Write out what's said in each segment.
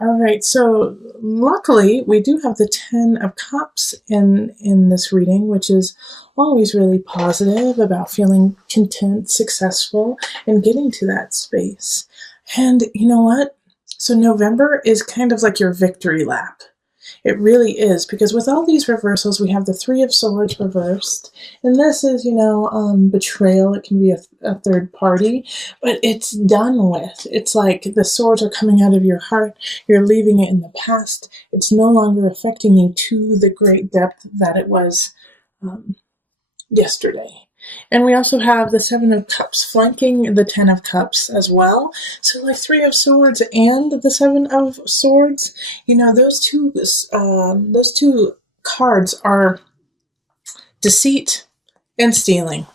All right, so luckily we do have the Ten of Cups in this reading, which is always really positive about feeling content, successful, and getting to that space. And you know what? So November is kind of like your victory lap. It really is, because with all these reversals, we have the Three of Swords reversed. And this is, betrayal. It can be a third party, but it's done with. It's like the swords are coming out of your heart. You're leaving it in the past. It's no longer affecting you to the great depth that it was yesterday. And we also have the Seven of Cups flanking the Ten of Cups as well. So like Three of Swords and the Seven of Swords, those two cards are deceit and stealing.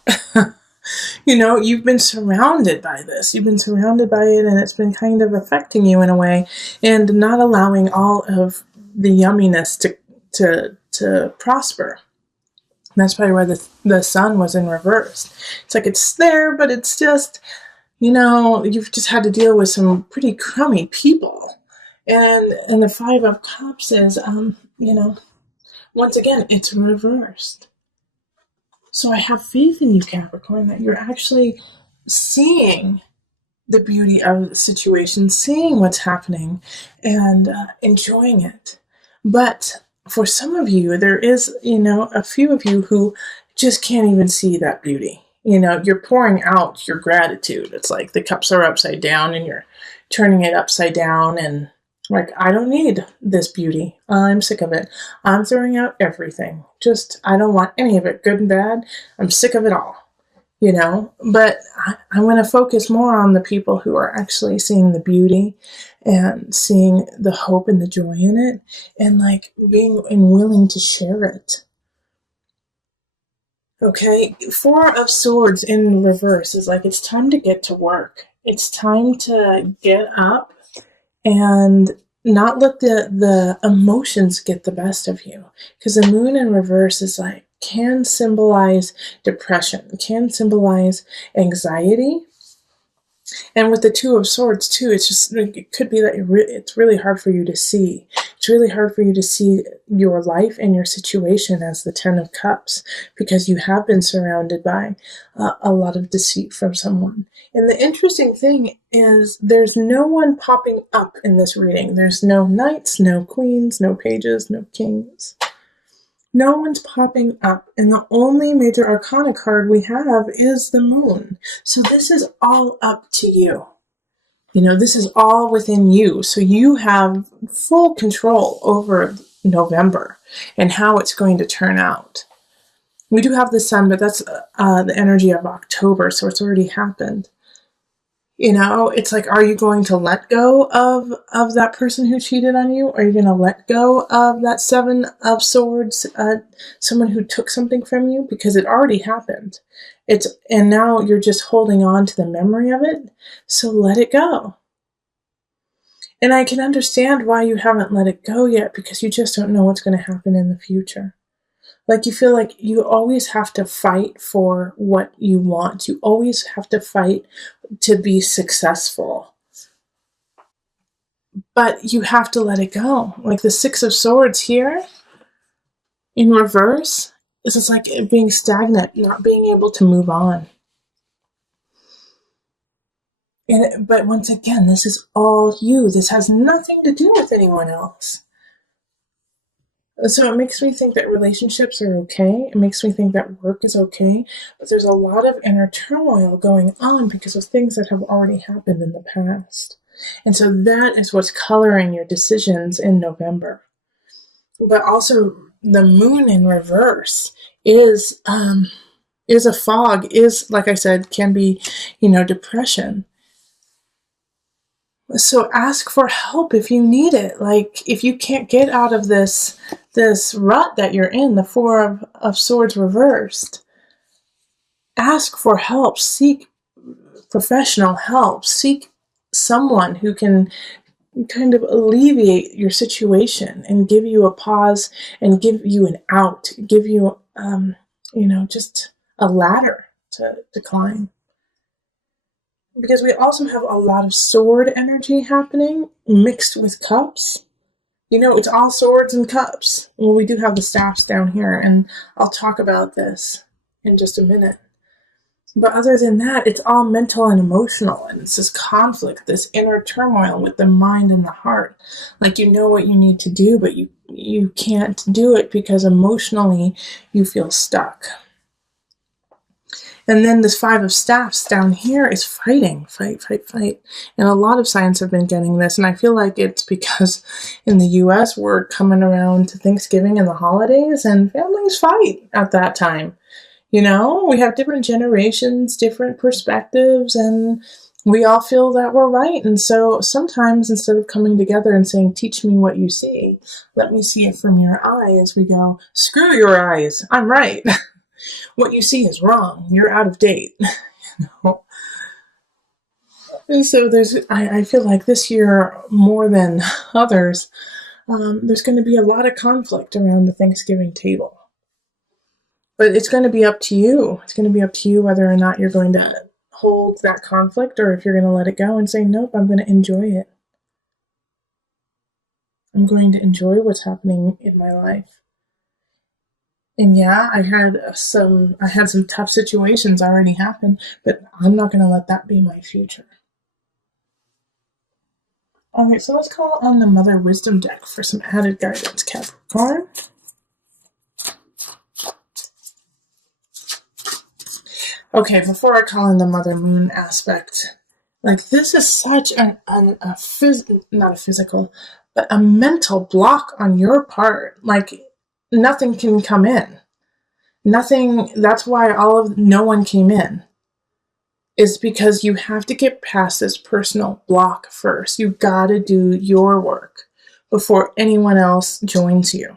You've been surrounded by this. You've been surrounded by it, and it's been kind of affecting you in a way, and not allowing all of the yumminess to prosper. And that's probably why the sun was in reverse. It's like it's there, but it's just, you've just had to deal with some pretty crummy people. And the Five of Cups is, once again, it's reversed. So I have faith in you, Capricorn, that you're actually seeing the beauty of the situation, seeing what's happening, and enjoying it. But for some of you, there is, a few of you who just can't even see that beauty. You're pouring out your gratitude. It's like the cups are upside down and you're turning it upside down and like, I don't need this beauty. I'm sick of it. I'm throwing out everything. I don't want any of it, good and bad. I'm sick of it all. But I want to focus more on the people who are actually seeing the beauty and seeing the hope and the joy in it, and like being willing to share it. Okay, Four of Swords in reverse is like, it's time to get to work. It's time to get up and not let the emotions get the best of you. Because the Moon in reverse is like, can symbolize depression, can symbolize anxiety. And with the Two of Swords too, it could be that it's really hard for you to see. It's really hard for you to see your life and your situation as the Ten of Cups, because you have been surrounded by a lot of deceit from someone. And the interesting thing is there's no one popping up in this reading. There's no knights, no queens, no pages, no kings. No one's popping up, and the only major arcana card we have is the Moon. So this is all up to you. This is all within you. So you have full control over November and how it's going to turn out. We do have the Sun, but that's the energy of October, so it's already happened. It's like, are you going to let go of that person who cheated on you? Are you going to let go of that Seven of Swords, someone who took something from you? Because it already happened. And now you're just holding on to the memory of it. So let it go. And I can understand why you haven't let it go yet, because you just don't know what's going to happen in the future. Like, you feel like you always have to fight for what you want. You always have to fight to be successful. But you have to let it go. Like the Six of Swords here in reverse is just like being stagnant, not being able to move on. But once again, this is all you. This has nothing to do with anyone else. So it makes me think that relationships are okay. It makes me think that work is okay. But there's a lot of inner turmoil going on because of things that have already happened in the past. And so that is what's coloring your decisions in November. But also the Moon in reverse is a fog, is, like I said, can be, depression. So ask for help if you need it. Like, if you can't get out of this rut that you're in, the Four of Swords reversed, ask for help. Seek professional help. Seek someone who can kind of alleviate your situation and give you a pause and give you an out, give you, just a ladder to climb. because we also have a lot of sword energy happening mixed with cups. You know, it's all swords and cups. Well, we do have the staffs down here, and I'll talk about this in just a minute. But other than that, it's all mental and emotional, and it's this conflict, this inner turmoil with the mind and the heart. Like, you know what you need to do, but you can't do it because emotionally you feel stuck. And then this Five of Staffs down here is fighting, fight. And a lot of signs have been getting this, and I feel like it's because in the US we're coming around to Thanksgiving and the holidays, and families fight at that time. You know, we have different generations, different perspectives, and we all feel that we're right. And so sometimes instead of coming together and saying, teach me what you see, let me see it from your eyes, we go, screw your eyes, I'm right. What you see is wrong. You're out of date. You know? And so I feel like this year, more than others, there's going to be a lot of conflict around the Thanksgiving table. But it's going to be up to you. It's going to be up to you whether or not you're going to hold that conflict or if you're going to let it go and say, nope, I'm going to enjoy it. I'm going to enjoy what's happening in my life. And yeah, I had some tough situations already happen, but I'm not going to let that be my future. All right, so let's call on the Mother Wisdom deck for some added guidance, Capricorn. Okay, before I call in the Mother Moon aspect, like this is such not a physical, but a mental block on your part. Like nothing can come in. Nothing, that's why no one came in. Is because you have to get past this personal block first. You gotta do your work before anyone else joins you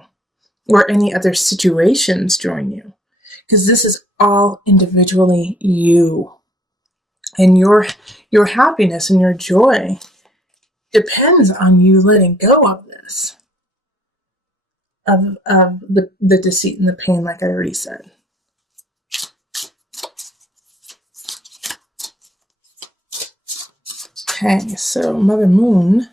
or any other situations join you. Because this is all individually you. And your happiness and your joy depends on you letting go of this. Of the deceit and the pain, like I already said. Okay, so Mother Moon.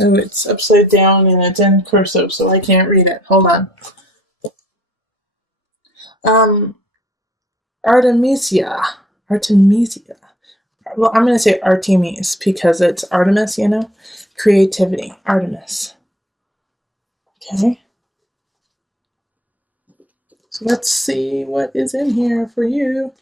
Oh, it's upside down and it's in cursive, so I can't read it. Hold on. Artemisia. Well, I'm going to say Artemis because it's Artemis, you know? Creativity. Artemis. Okay. So let's see what is in here for you.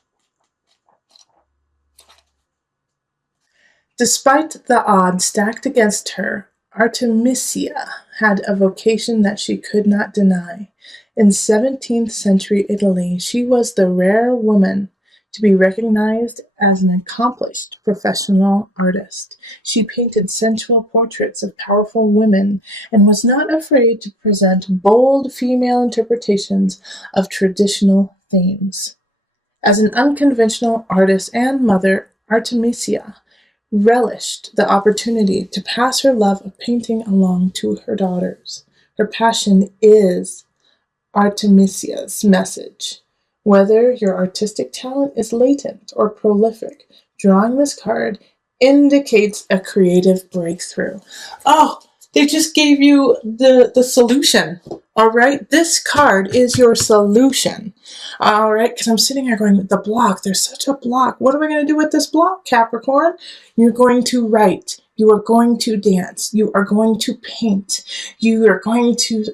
Despite the odds stacked against her, Artemisia had a vocation that she could not deny. In 17th century Italy, she was the rare woman to be recognized as an accomplished professional artist. She painted sensual portraits of powerful women and was not afraid to present bold female interpretations of traditional themes. As an unconventional artist and mother, Artemisia relished the opportunity to pass her love of painting along to her daughters. Her passion is Artemisia's message. Whether your artistic talent is latent or prolific, drawing this card indicates a creative breakthrough. Oh, they just gave you the solution. All right, this card is your solution. All right, because I'm sitting here going, the block, there's such a block. What are we going to do with this block, Capricorn? You're going to write. You are going to dance. You are going to paint. You are going to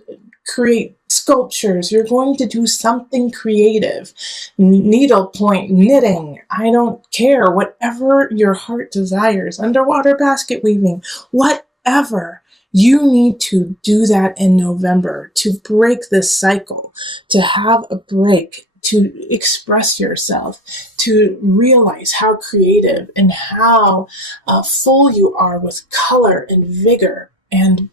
create sculptures. You're going to do something creative. Needlepoint, knitting, I don't care. Whatever your heart desires. Underwater basket weaving, whatever. You need to do that in November to break this cycle, to have a break, to express yourself, to realize how creative and how full you are with color and vigor and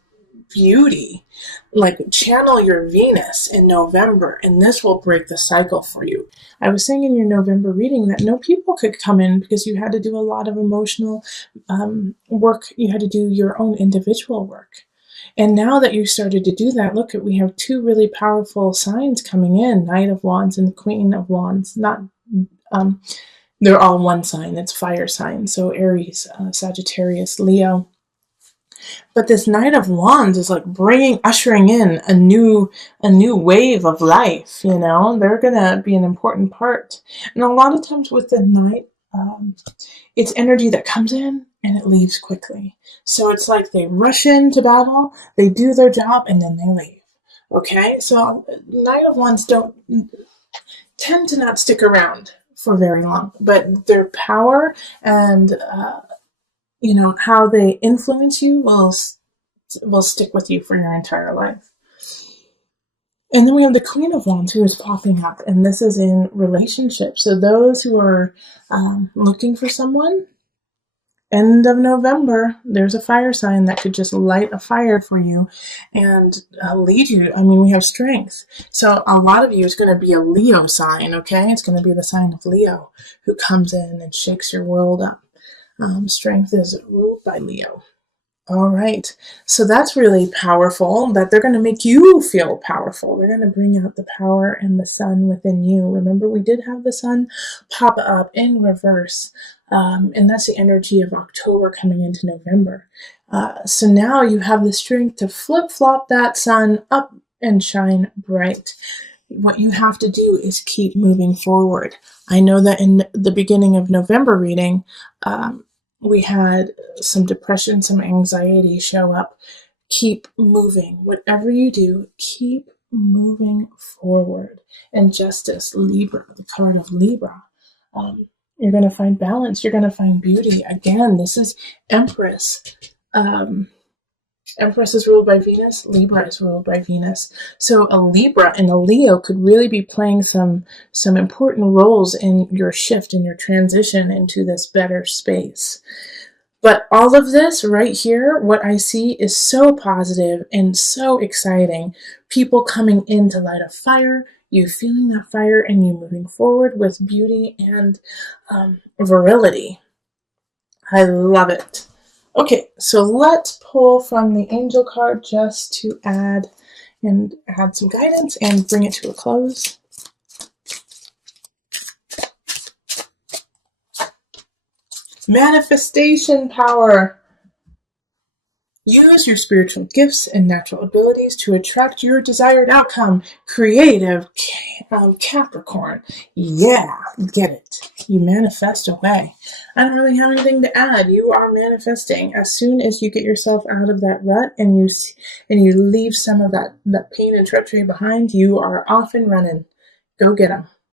beauty. Like, channel your Venus in November, and this will break the cycle for you. I was saying in your November reading that no people could come in because you had to do a lot of emotional work. You had to do your own individual work. And now that you started to do that, look, we have two really powerful signs coming in, Knight of Wands and the Queen of Wands. Not They're all one sign. It's fire sign. So Aries, Sagittarius, Leo. But this Knight of Wands is like ushering in a new wave of life. They're gonna be an important part. And a lot of times with the Knight, it's energy that comes in and it leaves quickly. So it's like they rush into battle, they do their job, and then they leave. Okay, so Knight of Wands don't tend to not stick around for very long, but their power and how they influence you will stick with you for your entire life. And then we have the Queen of Wands who is popping up, and this is in relationships. So those who are looking for someone, end of November, there's a fire sign that could just light a fire for you and lead you. I mean, we have strength. So a lot of you is going to be a Leo sign, okay? It's going to be the sign of Leo who comes in and shakes your world up. Strength is ruled by Leo. All right. So that's really powerful, that they're going to make you feel powerful. They're going to bring out the power and the sun within you. Remember, we did have the sun pop up in reverse. And that's the energy of October coming into November. So now you have the strength to flip-flop that sun up and shine bright. What you have to do is keep moving forward. I know that in the beginning of November reading, we had some depression, some anxiety show up. Keep moving. Whatever you do, keep moving forward. And justice, Libra, the card of Libra. You're going to find balance. You're going to find beauty. Again, this is Empress. Empress is ruled by Venus. Libra is ruled by Venus. So a Libra and a Leo could really be playing some important roles in your shift, in your transition into this better space. But all of this right here, what I see is so positive and so exciting. People coming in to light a fire, you feeling that fire, and you moving forward with beauty and virility. I love it. Okay, so let's pull from the angel card just to add some guidance and bring it to a close. Manifestation power. Use your spiritual gifts and natural abilities to attract your desired outcome. Creative Capricorn. Yeah, get it. You manifest away. I don't really have anything to add. You are manifesting. As soon as you get yourself out of that rut and you leave some of that pain and treachery behind, you are off and running. Go get them.